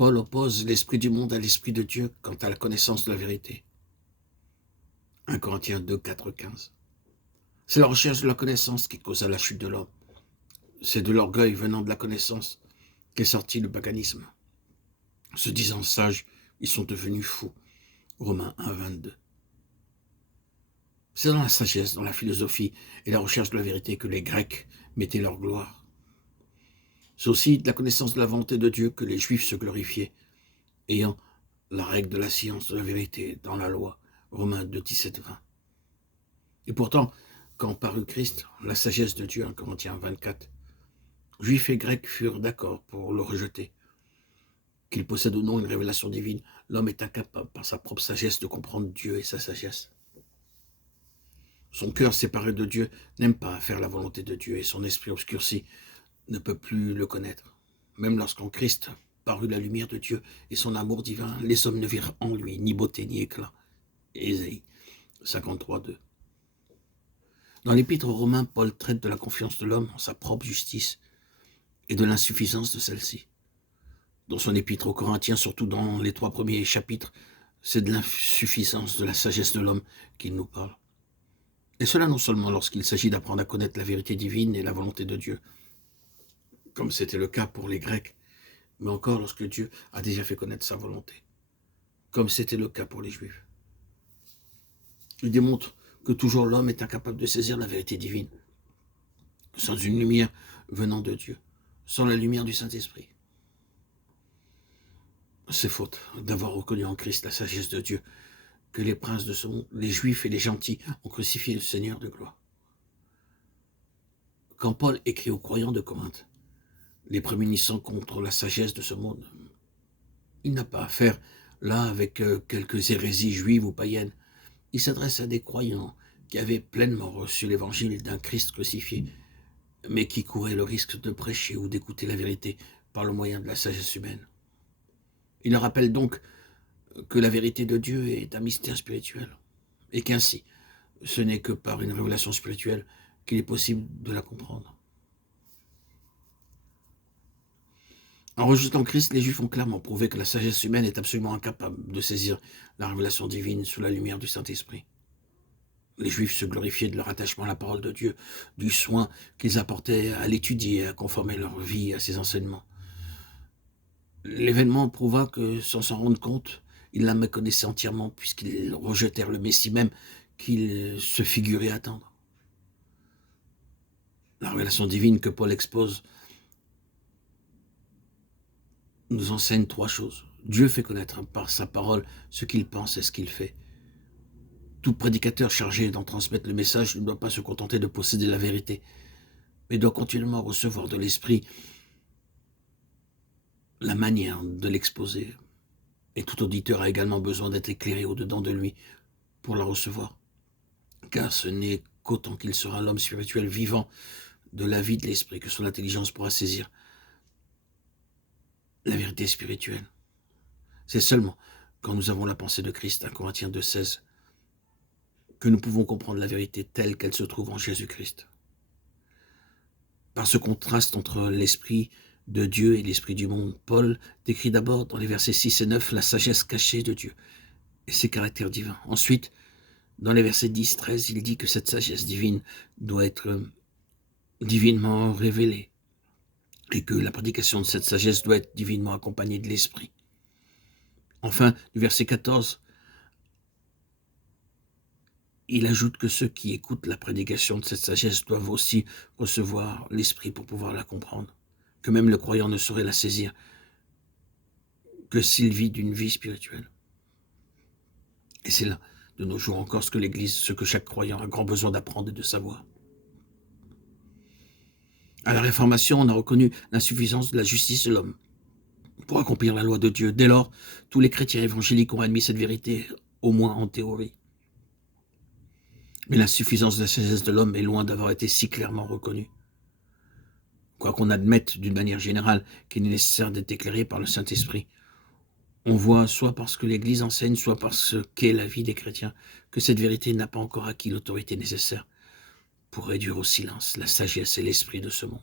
Paul oppose l'esprit du monde à l'esprit de Dieu quant à la connaissance de la vérité. 1 Corinthiens 2, 4, 15. C'est la recherche de la connaissance qui causa la chute de l'homme. C'est de l'orgueil venant de la connaissance qu'est sorti le paganisme. Se disant sages, ils sont devenus fous. Romains 1, 22. C'est dans la sagesse, dans la philosophie et la recherche de la vérité que les Grecs mettaient leur gloire. C'est aussi de la connaissance de la volonté de Dieu que les Juifs se glorifiaient, ayant la règle de la science de la vérité dans la loi. Romains 2, 17, 20. Et pourtant, quand parut Christ, la sagesse de Dieu, 1 Corinthiens 24, Juifs et Grecs furent d'accord pour le rejeter. Qu'il possède ou non une révélation divine, l'homme est incapable par sa propre sagesse de comprendre Dieu et sa sagesse. Son cœur séparé de Dieu n'aime pas faire la volonté de Dieu et son esprit obscurci ne peut plus le connaître. Même lorsqu'en Christ parut la lumière de Dieu et son amour divin, les hommes ne virent en lui ni beauté ni éclat. Ésaïe 53, 2. Dans l'épître aux Romains, Paul traite de la confiance de l'homme en sa propre justice et de l'insuffisance de celle-ci. Dans son épître aux Corinthiens, surtout dans les 3 premiers chapitres, c'est de l'insuffisance de la sagesse de l'homme qu'il nous parle. Et cela non seulement lorsqu'il s'agit d'apprendre à connaître la vérité divine et la volonté de Dieu, comme c'était le cas pour les Grecs, mais encore lorsque Dieu a déjà fait connaître sa volonté, comme c'était le cas pour les Juifs. Il démontre que toujours l'homme est incapable de saisir la vérité divine, sans une lumière venant de Dieu, sans la lumière du Saint-Esprit. C'est faute d'avoir reconnu en Christ la sagesse de Dieu, que les princes de ce monde, les Juifs et les gentils, ont crucifié le Seigneur de gloire. Quand Paul écrit aux croyants de Corinthe, les prémunissant contre la sagesse de ce monde, il n'a pas affaire là avec quelques hérésies juives ou païennes. Il s'adresse à des croyants qui avaient pleinement reçu l'évangile d'un Christ crucifié, mais qui couraient le risque de prêcher ou d'écouter la vérité par le moyen de la sagesse humaine. Il leur rappelle donc que la vérité de Dieu est un mystère spirituel, et qu'ainsi, ce n'est que par une révélation spirituelle qu'il est possible de la comprendre. En rejetant Christ, les Juifs ont clairement prouvé que la sagesse humaine est absolument incapable de saisir la révélation divine sous la lumière du Saint-Esprit. Les Juifs se glorifiaient de leur attachement à la parole de Dieu, du soin qu'ils apportaient à l'étudier et à conformer leur vie à ses enseignements. L'événement prouva que, sans s'en rendre compte, ils la méconnaissaient entièrement, puisqu'ils rejetèrent le Messie même qu'ils se figuraient attendre. La révélation divine que Paul expose nous enseigne 3 choses. Dieu fait connaître par sa parole ce qu'il pense et ce qu'il fait. Tout prédicateur chargé d'en transmettre le message ne doit pas se contenter de posséder la vérité, mais doit continuellement recevoir de l'Esprit la manière de l'exposer. Et tout auditeur a également besoin d'être éclairé au-dedans de lui pour la recevoir. Car ce n'est qu'autant qu'il sera l'homme spirituel vivant de la vie de l'Esprit que son intelligence pourra saisir la vérité spirituelle. C'est seulement quand nous avons la pensée de Christ, 1 Corinthiens 2, 16, que nous pouvons comprendre la vérité telle qu'elle se trouve en Jésus-Christ. Par ce contraste entre l'esprit de Dieu et l'esprit du monde, Paul décrit d'abord dans les versets 6 et 9 la sagesse cachée de Dieu et ses caractères divins. Ensuite, dans les versets 10 et 13, il dit que cette sagesse divine doit être divinement révélée et que la prédication de cette sagesse doit être divinement accompagnée de l'esprit. Enfin, du verset 14, il ajoute que ceux qui écoutent la prédication de cette sagesse doivent aussi recevoir l'esprit pour pouvoir la comprendre, que même le croyant ne saurait la saisir que s'il vit d'une vie spirituelle. Et c'est là, de nos jours encore, ce que chaque croyant a grand besoin d'apprendre et de savoir. À la Réformation, on a reconnu l'insuffisance de la justice de l'homme pour accomplir la loi de Dieu. Dès lors, tous les chrétiens évangéliques ont admis cette vérité, au moins en théorie. Mais l'insuffisance de la sagesse de l'homme est loin d'avoir été si clairement reconnue. Quoiqu'on admette d'une manière générale qu'il est nécessaire d'être éclairé par le Saint-Esprit, on voit, soit parce que l'Église enseigne, soit parce qu'est la vie des chrétiens, que cette vérité n'a pas encore acquis l'autorité nécessaire pour réduire au silence la sagesse et l'esprit de ce monde.